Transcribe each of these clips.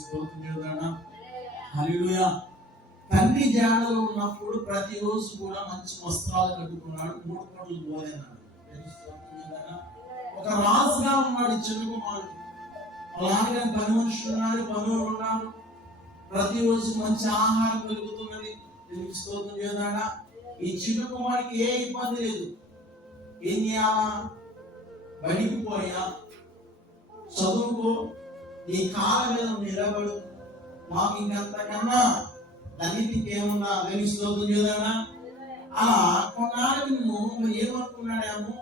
స్తోత్రం చేద్దాం. హల్లెలూయా. తండ్రి జాడలో ఉన్నప్పుడు ప్రతిరోజు కూడా మంచి వస్త్రాలు కట్టుకున్నాడు, 3 పూటలు భోజనాలు. ఒక రాజుగా ఉన్నాడు చిన్న కుమారుడు. అలాగే పని మనుషులు ఉన్నారు, పనులు ఉన్నారు, ప్రతిరోజు మంచి ఆహారం దొరుకుతున్నది. స్తోత్రం చేద్దాడా. ఈ చిన్న కుమారుడికి ఏ ఇబ్బంది లేదు. ఏం చేయాలా? బడికి పోయా, చదువుకో, నీ కాళ్ళ మీద నిలబడు, మాకు ఇంకంతకన్నా అన్నిటికీ ఏమన్నా స్తోత్రం చేద్దాడా. అలా కొన్నాళ్ళకి నువ్వు ఏమనుకున్నాడేమో,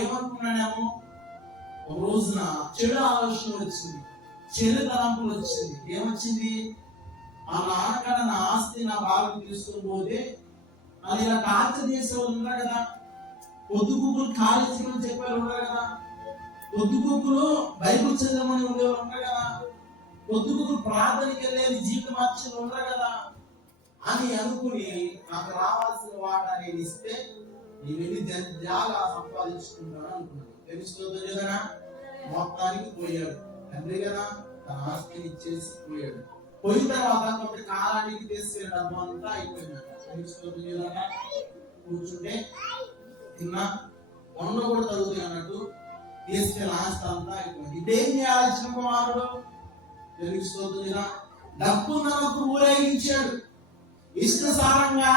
ఏమనుకున్నాడేమో, ఒక రోజున చెడు ఆలోచన వచ్చింది, చెడు తలంపులు వచ్చింది. ఏమొచ్చింది? ఆ నాన్నకడ నా ఆస్తి నా బాగా తీసుకుని పోతే అది ఇలా టార్చర్ చేసే వాళ్ళు ఉన్నారు కదా, పొద్దుగుక్కులు ఖాళీ చేయమని చెప్పారు ఉన్నారు కదా, పొద్దుగుక్కులు బైబుల్ చదవమని ఉండేవారు ఉన్నారు కదా, పొద్దుగుక్కులు ప్రార్థనకి వెళ్ళేది జీవితం మార్చిన ఉన్నారు కదా అని అనుకుని నాకు రావాల్సిన వాటా నేను ఇస్తే నీ వెళ్ళి జాగా సంపాదించుకుంటాను అనుకున్నాను. తెలుస్తుందో కదా. మొత్తానికి పోయాడు తండ్రి కదా, తన ఆస్తిని ఇచ్చేసి పోయాడు. పోయిన తర్వాత కొంత కాలానికి తీసుకునే డబ్బు అంతా అయిపోయిందంట. కూర్చుంటే తిన్నా వండ కూడా తగ్గుతుంది అన్నట్టు తీసుకెళ్ళి ఆస్తి అంతా అయిపోయింది. ఇదేం చేయాలి చిన్న కుమారుడు? తెలుస్తుంది కదా. డబ్బు నమ్మకు ఊరేగించాడు, ఇష్టసారంగా